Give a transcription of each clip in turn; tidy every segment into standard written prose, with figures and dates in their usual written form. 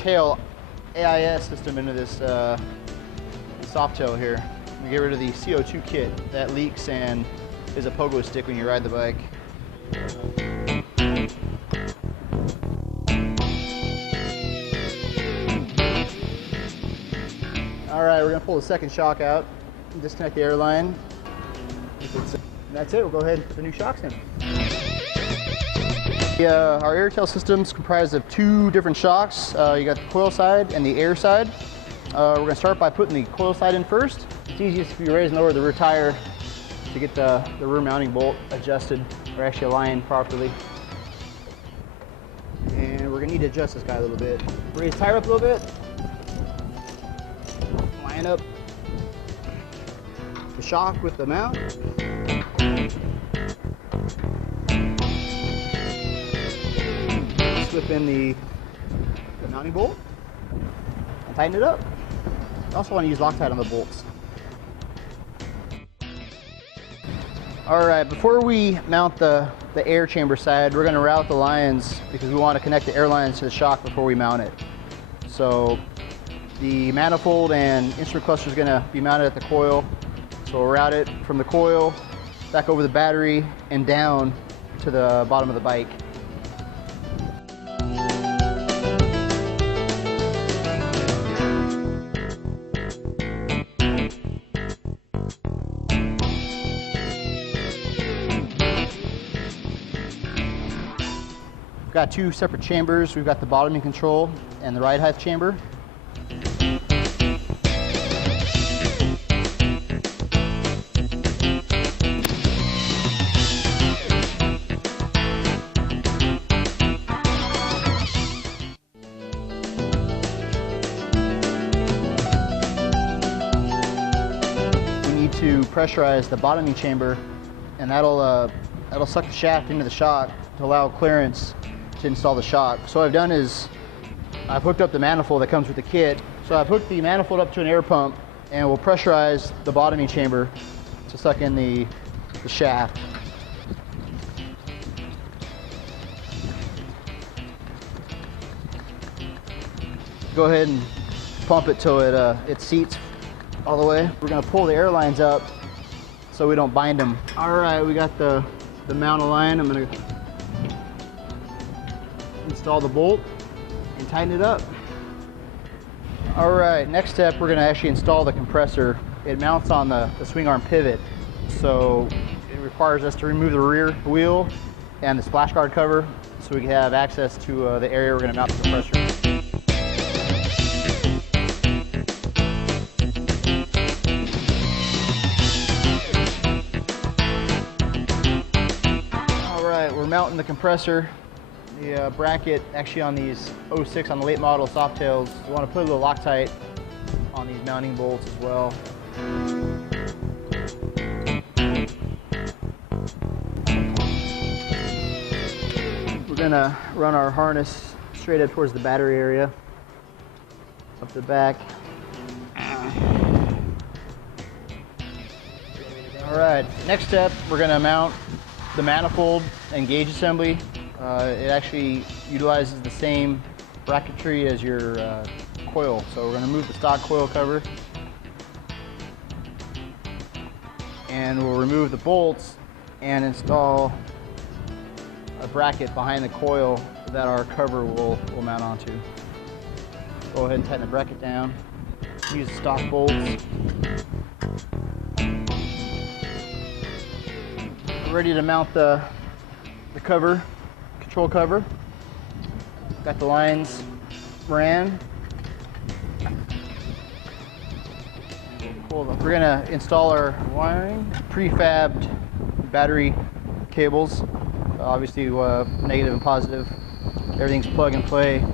Airtail AIS system into this softail here. We get rid of the CO2 kit that leaks and is a pogo stick when you ride the bike. All right, we're gonna pull the second shock out and disconnect the air line. And that's it, we'll go ahead and put the new shocks in. Our Airtail system's comprised of two different shocks. You got the coil side and the air side. We're gonna start by putting the coil side in first. It's easiest if you raise and lower the rear tire to get the rear mounting bolt adjusted or actually aligned properly. And we're gonna need to adjust this guy a little bit. Raise the tire up a little bit. Line up the shock with the mount. Slip in the mounting bolt and tighten it up. You also want to use Loctite on the bolts. All right, before we mount the air chamber side, we're going to route the lines because we want to connect the air lines to the shock before we mount it. So the manifold and instrument cluster is going to be mounted at the coil. So we'll route it from the coil back over the battery and down to the bottom of the bike. We've got two separate chambers. We've got the bottoming control and the ride height chamber. We need to pressurize the bottoming chamber, and that'll suck the shaft into the shock to allow clearance to install the shock. So what I've done is I've hooked up the manifold that comes with the kit. So I've hooked the manifold up to an air pump and we'll pressurize the bottoming chamber to suck in the shaft. Go ahead and pump it till it seats all the way. We're gonna pull the air lines up so we don't bind them. All right, we got the mount aligned. I'm gonna install the bolt and tighten it up. All right, next step, we're gonna actually install the compressor. It mounts on the swing arm pivot. So it requires us to remove the rear wheel and the splash guard cover so we can have access to the area we're gonna mount the compressor. All right, we're mounting the compressor. The bracket actually on these 06 on the late model softails. You want to put a little Loctite on these mounting bolts as well. We're gonna run our harness straight up towards the battery area, up the back. All right, next step, we're gonna mount the manifold and gauge assembly. It actually utilizes the same bracketry as your coil. So we're going to move the stock coil cover and we'll remove the bolts and install a bracket behind the coil that our cover will mount onto. Go ahead and tighten the bracket down. Use the stock bolts. We're ready to mount the cover. Control cover. Got the lines ran. We're going to install our wiring, prefabbed battery cables, obviously negative and positive. Everything's plug and play.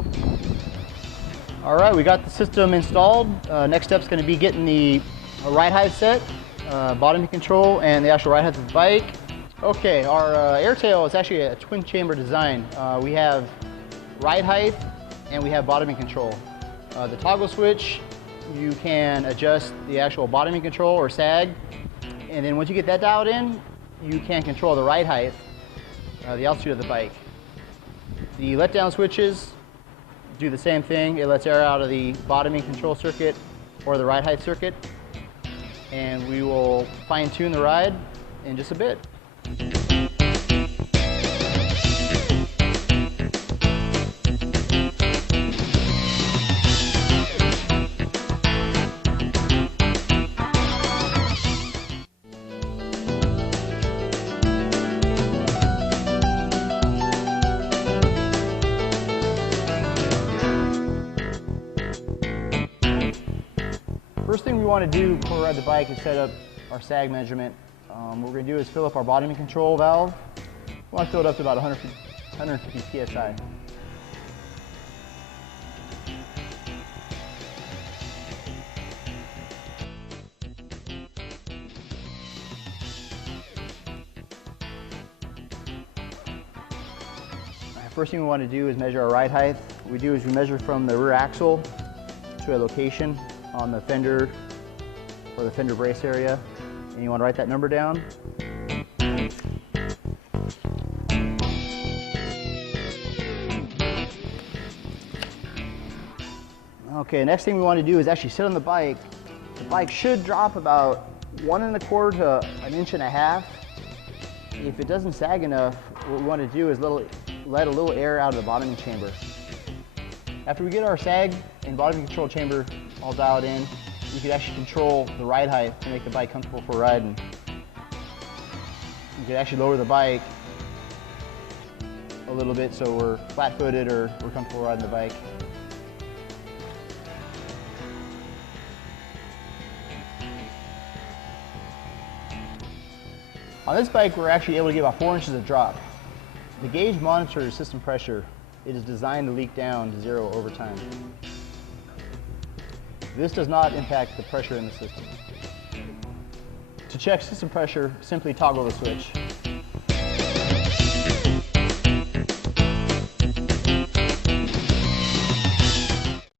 All right, we got the system installed. Next step is going to be getting the ride height set, bottoming control, and the actual ride height of the bike. Okay, our Airtail is actually a twin chamber design. We have ride height and we have bottoming control. The toggle switch, you can adjust the actual bottoming control or sag, and then once you get that dialed in, you can control the ride height, the altitude of the bike. The letdown switches, do the same thing. It lets air out of the bottoming control circuit or the ride height circuit. And we will fine tune the ride in just a bit. First thing we want to do before we ride the bike is set up our sag measurement. What we're going to do is fill up our bottoming control valve. We want to fill it up to about 150 psi. First thing we want to do is measure our ride height. What we do is we measure from the rear axle to a location on the fender or the fender brace area, and you want to write that number down. Okay, next thing we want to do is actually sit on the bike. The bike should drop about 1 1/4 to 1.5 inches. If it doesn't sag enough, what we want to do is let a little air out of the bottoming chamber. After we get our sag and bottoming control chamber all dialed in, you can actually control the ride height to make the bike comfortable for riding. You can actually lower the bike a little bit so we're flat-footed or we're comfortable riding the bike. On this bike, we're actually able to get about 4 inches of drop. The gauge monitors system pressure. It is designed to leak down to 0 over time. This does not impact the pressure in the system. To check system pressure, simply toggle the switch.